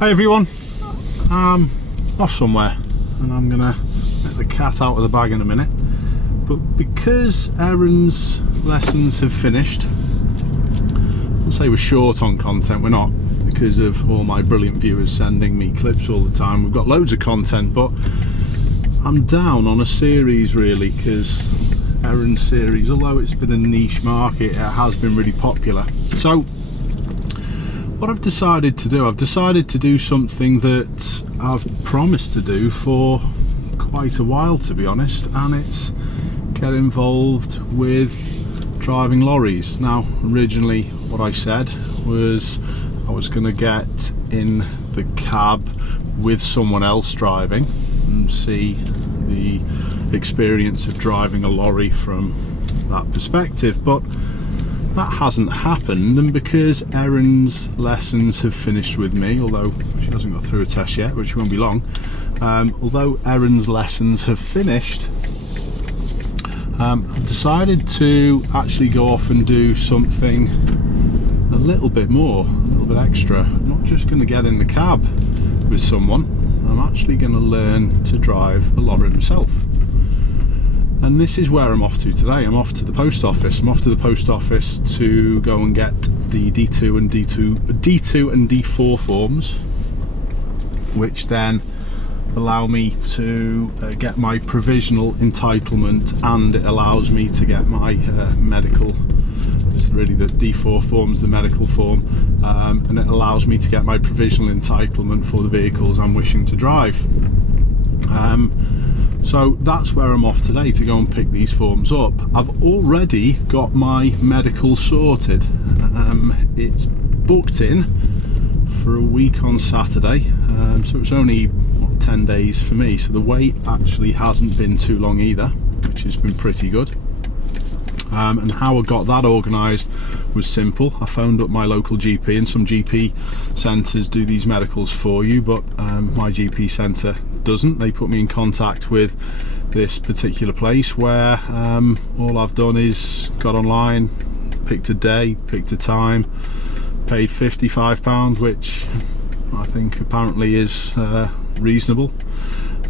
Hi everyone, I'm off somewhere and I'm gonna let the cat out of the bag in a minute, but because Aaron's lessons have finished, I'll say we're short on content. We're not, because of all my brilliant viewers sending me clips all the time. We've got loads of content, but I'm down on a series really, because Aaron's series, although it's been a niche market, it has been really popular. So what I've decided to do something that I've promised to do for quite a while, to be honest, and it's get involved with driving lorries. Now, originally what I said was I was going to get in the cab with someone else driving and see the experience of driving a lorry from that perspective, but that hasn't happened. And because Erin's lessons have finished with me, although she hasn't got through a test yet, which won't be long, although Erin's lessons have finished, I've decided to actually go off and do something a little bit more, a little bit extra. I'm not just going to get in the cab with someone, I'm actually going to learn to drive a lorry myself. And this is where I'm off to today. I'm off to the post office. I'm off to the post office to go and get the D2 and D4 forms, which then allow me to get my provisional entitlement, and it allows me to get my medical. It's really the D4 form's the medical form, and it allows me to get my provisional entitlement for the vehicles I'm wishing to drive. So that's where I'm off today, to go and pick these forms up. I've already got my medical sorted. It's booked in for a week on Saturday, so it's only 10 days for me, so the wait actually hasn't been too long either, which has been pretty good. And how I got that organised was simple. I phoned up my local GP, and some GP centres do these medicals for you, but my GP centre doesn't. They put me in contact with this particular place where all I've done is got online, picked a day, picked a time, paid £55, which I think apparently is reasonable,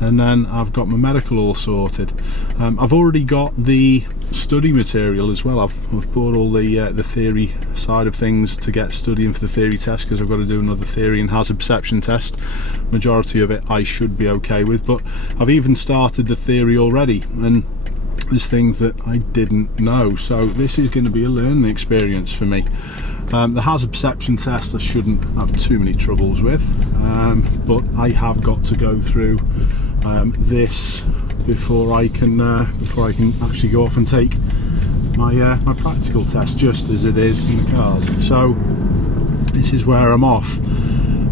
and then I've got my medical all sorted. I've already got the study material as well. I've bought all the theory side of things to get studying for the theory test, because I've got to do another theory and hazard perception test. Majority of it I should be okay with, but I've even started the theory already, and there's things that I didn't know, so this is going to be a learning experience for me. The hazard perception test I shouldn't have too many troubles with, but I have got to go through this before I can actually go off and take my practical test, just as it is in the cars. So this is where I'm off.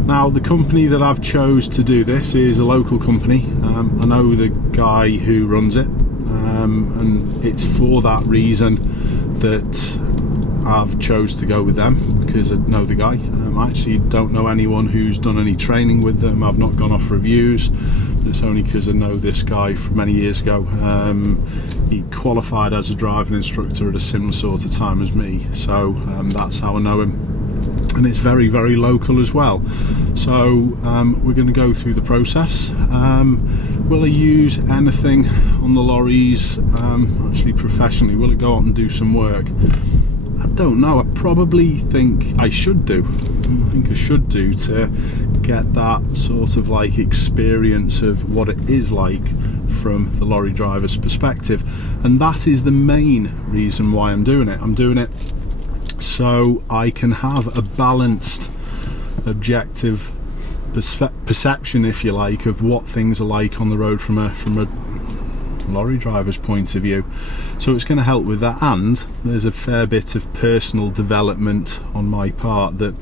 Now, the company that I've chose to do this is a local company. I know the guy who runs it, and it's for that reason that I've chose to go with them, because I know the guy. I actually don't know anyone who's done any training with them. I've not gone off reviews. It's only because I know this guy from many years ago. He qualified as a driving instructor at a similar sort of time as me, so that's how I know him. And it's very, very local as well. So we're going to go through the process. Will I use anything on the lorries actually professionally? Will it go out and do some work? I don't know. I probably think I should do. I think I should do, to get that sort of like experience of what it is like from the lorry driver's perspective. And that is the main reason why I'm doing it. I'm doing it so I can have a balanced, objective perception, if you like, of what things are like on the road from a lorry driver's point of view. So it's going to help with that, and there's a fair bit of personal development on my part, that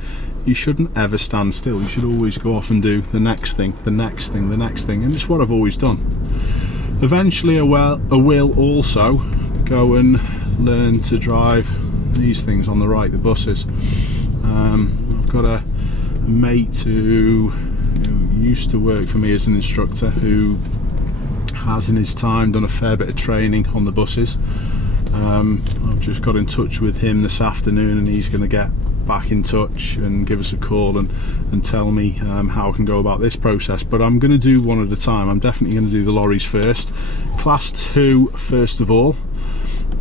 you shouldn't ever stand still. You should always go off and do the next thing, the next thing, the next thing, and it's what I've always done. Eventually I will also go and learn to drive these things on the right, the buses. I've got a mate who used to work for me as an instructor, who has in his time done a fair bit of training on the buses. I've just got in touch with him this afternoon, and he's going to get back in touch and give us a call and tell me how I can go about this process. But I'm going to do one at a time. I'm definitely going to do the lorries first, class 2 first of all,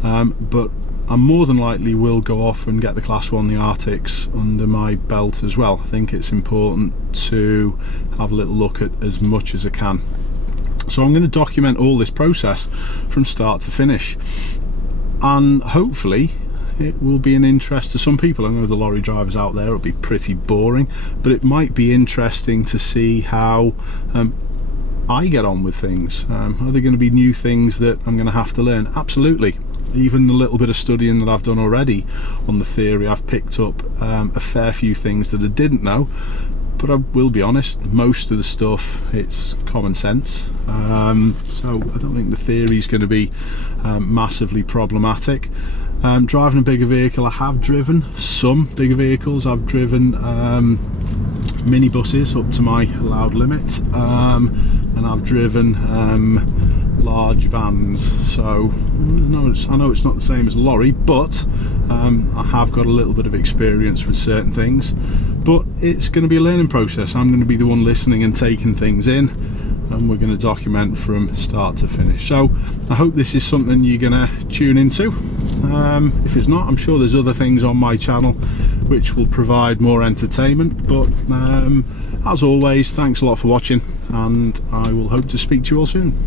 but I more than likely will go off and get the class 1, the Arctics, under my belt as well. I think it's important to have a little look at as much as I can. So I'm going to document all this process from start to finish, and hopefully it will be an interest to some people. I know the lorry drivers out there, it'll be pretty boring, but it might be interesting to see how I get on with things. Are there going to be new things that I'm going to have to learn? Absolutely. Even the little bit of studying that I've done already on the theory, I've picked up a fair few things that I didn't know. But I will be honest, most of the stuff, it's common sense. So I don't think the theory is going to be massively problematic. Driving a bigger vehicle, I have driven some bigger vehicles. I've driven minibuses up to my allowed limit, and I've driven large vans. So I know it's not the same as a lorry, but I have got a little bit of experience with certain things. But it's going to be a learning process. I'm going to be the one listening and taking things in, and we're going to document from start to finish. So I hope this is something you're going to tune into. If it's not, I'm sure there's other things on my channel which will provide more entertainment. But as always, thanks a lot for watching, and I will hope to speak to you all soon.